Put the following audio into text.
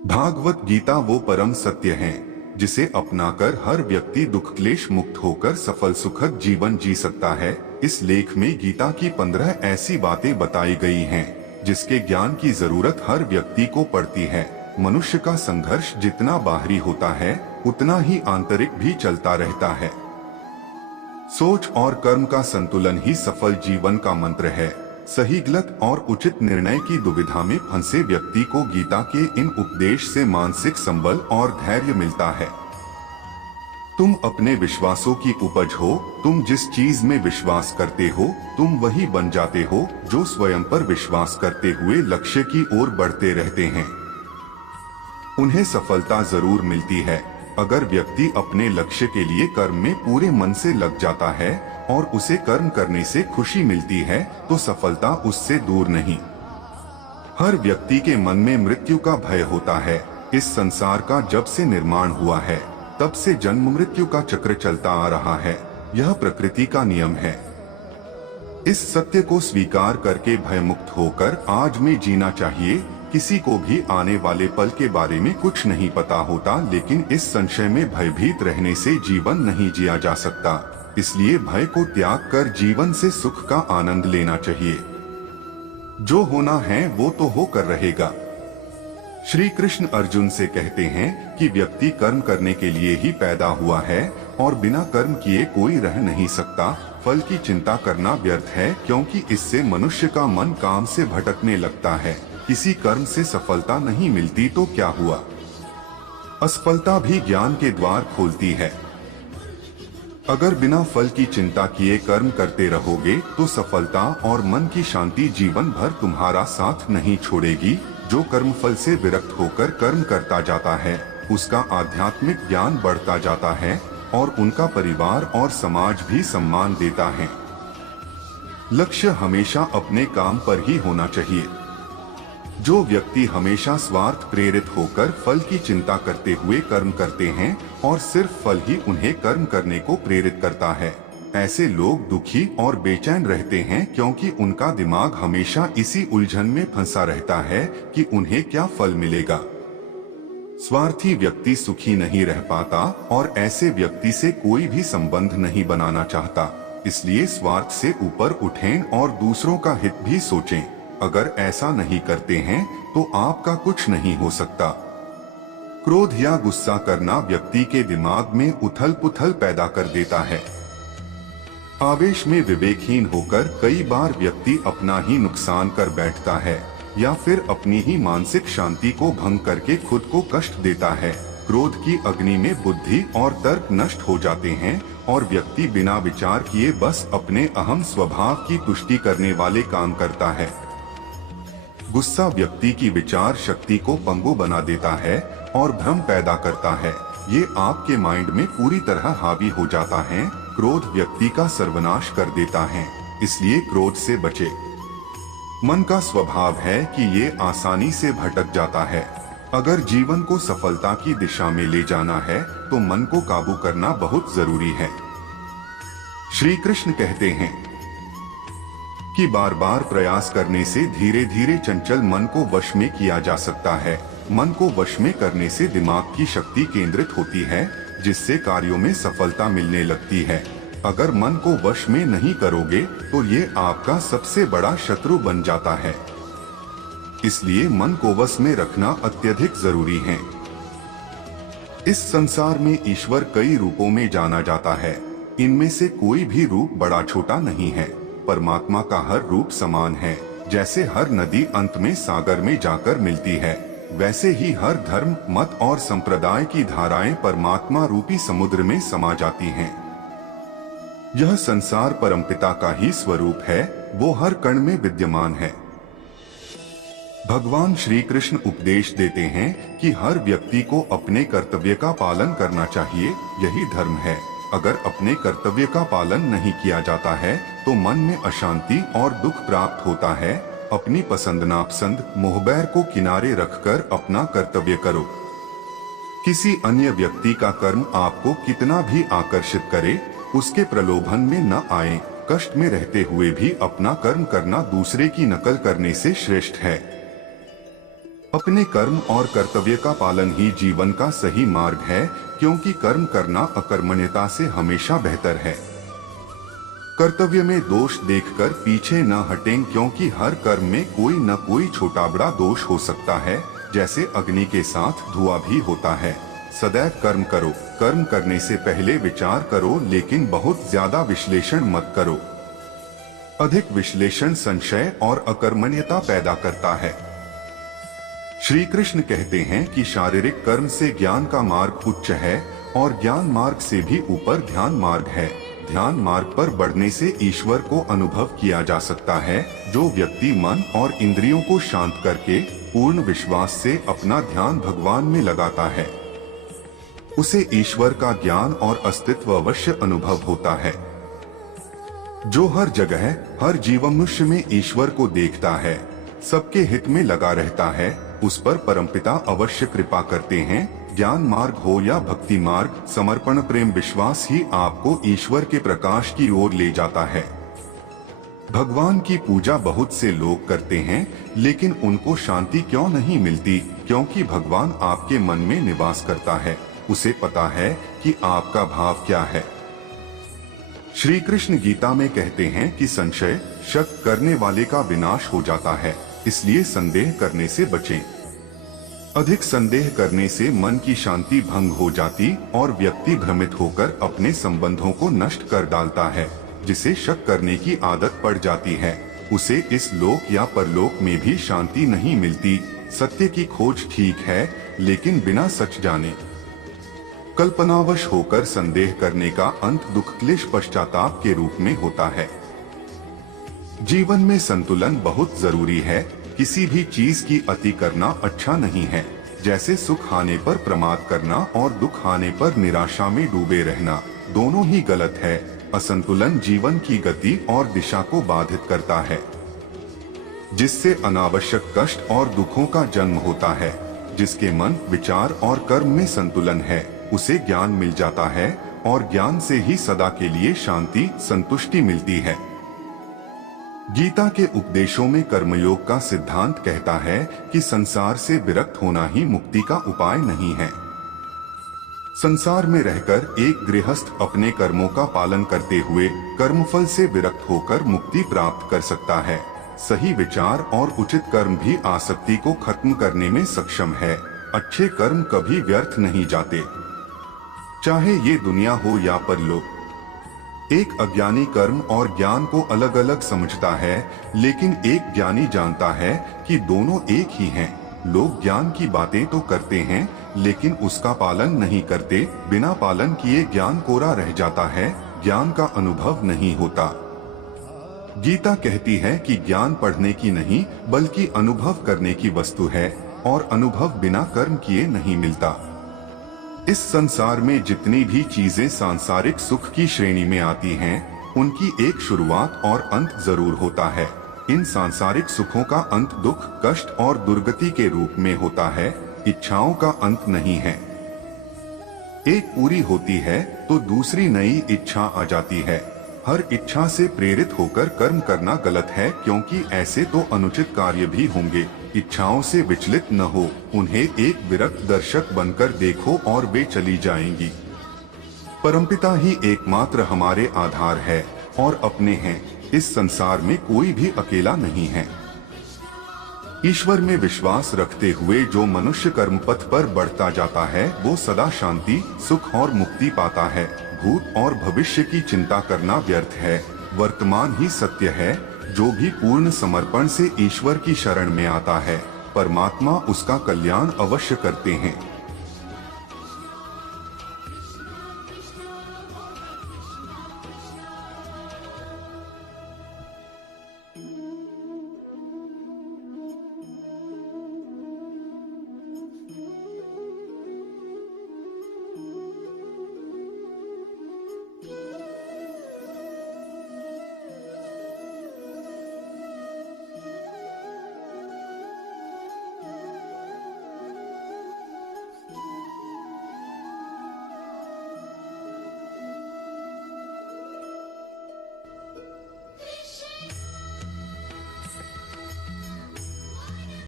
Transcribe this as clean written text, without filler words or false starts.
भागवत गीता वो परम सत्य है जिसे अपनाकर हर व्यक्ति दुख क्लेश मुक्त होकर सफल सुखद जीवन जी सकता है। इस लेख में गीता की 15 ऐसी बातें बताई गई हैं जिसके ज्ञान की जरूरत हर व्यक्ति को पड़ती है। मनुष्य का संघर्ष जितना बाहरी होता है उतना ही आंतरिक भी चलता रहता है। सोच और कर्म का संतुलन ही सफल जीवन का मंत्र है। सही गलत और उचित निर्णय की दुविधा में फंसे व्यक्ति को गीता के इन उपदेश से मानसिक संबल और धैर्य मिलता है। तुम अपने विश्वासों की उपज हो। तुम जिस चीज में विश्वास करते हो तुम वही बन जाते हो। जो स्वयं पर विश्वास करते हुए लक्ष्य की ओर बढ़ते रहते हैं उन्हें सफलता जरूर मिलती है। अगर व्यक्ति अपने लक्ष्य के लिए कर्म में पूरे मन से लग जाता है और उसे कर्म करने से खुशी मिलती है तो सफलता उससे दूर नहीं। हर व्यक्ति के मन में मृत्यु का भय होता है। इस संसार का जब से निर्माण हुआ है तब से जन्म मृत्यु का चक्र चलता आ रहा है। यह प्रकृति का नियम है। इस सत्य को स्वीकार करके भयमुक्त होकर आज में जीना चाहिए। किसी को भी आने वाले पल के बारे में कुछ नहीं पता होता, लेकिन इस संशय में भयभीत रहने से जीवन नहीं जिया जा सकता। इसलिए भय को त्याग कर जीवन से सुख का आनंद लेना चाहिए। जो होना है वो तो होकर रहेगा। श्री कृष्ण अर्जुन से कहते हैं कि व्यक्ति कर्म करने के लिए ही पैदा हुआ है और बिना कर्म किए कोई रह नहीं सकता। फल की चिंता करना व्यर्थ है, क्योंकि इससे मनुष्य का मन काम से भटकने लगता है। किसी कर्म से सफलता नहीं मिलती तो क्या हुआ? असफलता भी ज्ञान के द्वार खोलती है। अगर बिना फल की चिंता किए कर्म करते रहोगे तो सफलता और मन की शांति जीवन भर तुम्हारा साथ नहीं छोड़ेगी। जो कर्म फल से विरक्त होकर कर्म करता जाता है उसका आध्यात्मिक ज्ञान बढ़ता जाता है और उनका परिवार और समाज भी सम्मान देता है। लक्ष्य हमेशा अपने काम पर ही होना चाहिए। जो व्यक्ति हमेशा स्वार्थ प्रेरित होकर फल की चिंता करते हुए कर्म करते हैं और सिर्फ फल ही उन्हें कर्म करने को प्रेरित करता है, ऐसे लोग दुखी और बेचैन रहते हैं, क्योंकि उनका दिमाग हमेशा इसी उलझन में फंसा रहता है कि उन्हें क्या फल मिलेगा। स्वार्थी व्यक्ति सुखी नहीं रह पाता और ऐसे व्यक्ति से कोई भी संबंध नहीं बनाना चाहता। इसलिए स्वार्थ से ऊपर उठें और दूसरों का हित भी सोचें। अगर ऐसा नहीं करते हैं तो आपका कुछ नहीं हो सकता। क्रोध या गुस्सा करना व्यक्ति के दिमाग में उथल पुथल पैदा कर देता है। आवेश में विवेकहीन होकर कई बार व्यक्ति अपना ही नुकसान कर बैठता है या फिर अपनी ही मानसिक शांति को भंग करके खुद को कष्ट देता है। क्रोध की अग्नि में बुद्धि और तर्क नष्ट हो जाते हैं और व्यक्ति बिना विचार किए बस अपने अहम स्वभाव की तुष्टि करने वाले काम करता है। गुस्सा व्यक्ति की विचार शक्ति को पंगु बना देता है और भ्रम पैदा करता है। ये आपके माइंड में पूरी तरह हावी हो जाता है। क्रोध व्यक्ति का सर्वनाश कर देता है, इसलिए क्रोध से बचे। मन का स्वभाव है कि ये आसानी से भटक जाता है। अगर जीवन को सफलता की दिशा में ले जाना है तो मन को काबू करना बहुत जरूरी है। श्री कृष्ण कहते हैं कि बार बार प्रयास करने से धीरे धीरे चंचल मन को वश में किया जा सकता है। मन को वश में करने से दिमाग की शक्ति केंद्रित होती है, जिससे कार्यों में सफलता मिलने लगती है। अगर मन को वश में नहीं करोगे तो ये आपका सबसे बड़ा शत्रु बन जाता है। इसलिए मन को वश में रखना अत्यधिक जरूरी है। इस संसार में ईश्वर कई रूपों में जाना जाता है। इनमें से कोई भी रूप बड़ा छोटा नहीं है। परमात्मा का हर रूप समान है। जैसे हर नदी अंत में सागर में जाकर मिलती है, वैसे ही हर धर्म मत और संप्रदाय की धाराएं परमात्मा रूपी समुद्र में समा जाती हैं। यह संसार परमपिता का ही स्वरूप है। वो हर कण में विद्यमान है। भगवान श्री कृष्ण उपदेश देते हैं कि हर व्यक्ति को अपने कर्तव्य का पालन करना चाहिए। यही धर्म है। अगर अपने कर्तव्य का पालन नहीं किया जाता है तो मन में अशांति और दुख प्राप्त होता है। अपनी पसंद नापसंद मोहबैर को किनारे रखकर अपना कर्तव्य करो। किसी अन्य व्यक्ति का कर्म आपको कितना भी आकर्षित करे, उसके प्रलोभन में न आए। कष्ट में रहते हुए भी अपना कर्म करना दूसरे की नकल करने से श्रेष्ठ है। अपने कर्म और कर्तव्य का पालन ही जीवन का सही मार्ग है, क्योंकि कर्म करना अकर्मण्यता से हमेशा बेहतर है। कर्तव्य में दोष देखकर पीछे न हटें, क्योंकि हर कर्म में कोई न कोई छोटा बड़ा दोष हो सकता है। जैसे अग्नि के साथ धुआं भी होता है। सदैव कर्म करो, कर्म करने से पहले विचार करो, लेकिन बहुत ज्यादा विश्लेषण मत करो। अधिक विश्लेषण संशय और अकर्मण्यता पैदा करता है। श्री कृष्ण कहते हैं कि शारीरिक कर्म से ज्ञान का मार्ग उच्च है और ज्ञान मार्ग से भी ऊपर ध्यान मार्ग है। ध्यान मार्ग पर बढ़ने से ईश्वर को अनुभव किया जा सकता है। जो व्यक्ति मन और इंद्रियों को शांत करके पूर्ण विश्वास से अपना ध्यान भगवान में लगाता है, उसे ईश्वर का ज्ञान और अस्तित्व अवश्य अनुभव होता है। जो हर जगह हर जीव मनुष्य में ईश्वर को देखता है, सबके हित में लगा रहता है, उस पर परमपिता अवश्य कृपा करते हैं। ज्ञान मार्ग हो या भक्ति मार्ग, समर्पण प्रेम विश्वास ही आपको ईश्वर के प्रकाश की ओर ले जाता है। भगवान की पूजा बहुत से लोग करते हैं, लेकिन उनको शांति क्यों नहीं मिलती? क्योंकि भगवान आपके मन में निवास करता है, उसे पता है कि आपका भाव क्या है। श्री कृष्ण गीता में कहते हैं कि संशय शक करने वाले का विनाश हो जाता है, इसलिए संदेह करने से बचें। अधिक संदेह करने से मन की शांति भंग हो जाती और व्यक्ति भ्रमित होकर अपने संबंधों को नष्ट कर डालता है। जिसे शक करने की आदत पड़ जाती है, उसे इस लोक या परलोक में भी शांति नहीं मिलती। सत्य की खोज ठीक है, लेकिन बिना सच जाने कल्पनावश होकर संदेह करने का अंत दुख क्लेश पश्चाताप के रूप में होता है। जीवन में संतुलन बहुत जरूरी है। किसी भी चीज की अति करना अच्छा नहीं है। जैसे सुख आने पर प्रमाद करना और दुख आने पर निराशा में डूबे रहना, दोनों ही गलत है। असंतुलन जीवन की गति और दिशा को बाधित करता है, जिससे अनावश्यक कष्ट और दुखों का जन्म होता है। जिसके मन, विचार और कर्म में संतुलन है, उसे ज्ञान मिल जाता है और ज्ञान से ही सदा के लिए शांति, संतुष्टि मिलती है। गीता के उपदेशों में कर्मयोग का सिद्धांत कहता है कि संसार से विरक्त होना ही मुक्ति का उपाय नहीं है। संसार में रहकर एक गृहस्थ अपने कर्मों का पालन करते हुए कर्मफल से विरक्त होकर मुक्ति प्राप्त कर सकता है। सही विचार और उचित कर्म भी आसक्ति को खत्म करने में सक्षम है। अच्छे कर्म कभी व्यर्थ नहीं जाते, चाहे ये दुनिया हो या परलोक। एक अज्ञानी कर्म और ज्ञान को अलग अलग समझता है, लेकिन एक ज्ञानी जानता है कि दोनों एक ही हैं। लोग ज्ञान की बातें तो करते हैं, लेकिन उसका पालन नहीं करते। बिना पालन किए ज्ञान कोरा रह जाता है, ज्ञान का अनुभव नहीं होता। गीता कहती है कि ज्ञान पढ़ने की नहीं, बल्कि अनुभव करने की वस्तु है, और अनुभव बिना कर्म किए नहीं मिलता। इस संसार में जितनी भी चीजें सांसारिक सुख की श्रेणी में आती हैं, उनकी एक शुरुआत और अंत जरूर होता है। इन सांसारिक सुखों का अंत दुख, कष्ट और दुर्गति के रूप में होता है। इच्छाओं का अंत नहीं है। एक पूरी होती है तो दूसरी नई इच्छा आ जाती है। हर इच्छा से प्रेरित होकर कर्म करना गलत है, क्योंकि ऐसे तो अनुचित कार्य भी होंगे। इच्छाओं से विचलित न हो, उन्हें एक विरक्त दर्शक बनकर देखो और वे चली जाएंगी। परमपिता ही एकमात्र हमारे आधार है और अपने हैं। इस संसार में कोई भी अकेला नहीं है। ईश्वर में विश्वास रखते हुए जो मनुष्य कर्म पथ पर बढ़ता जाता है, वो सदा शांति, सुख और मुक्ति पाता है। भूत और भविष्य की चिंता करना व्यर्थ है। वर्तमान ही सत्य है। जो भी पूर्ण समर्पण से ईश्वर की शरण में आता है, परमात्मा उसका कल्याण अवश्य करते हैं।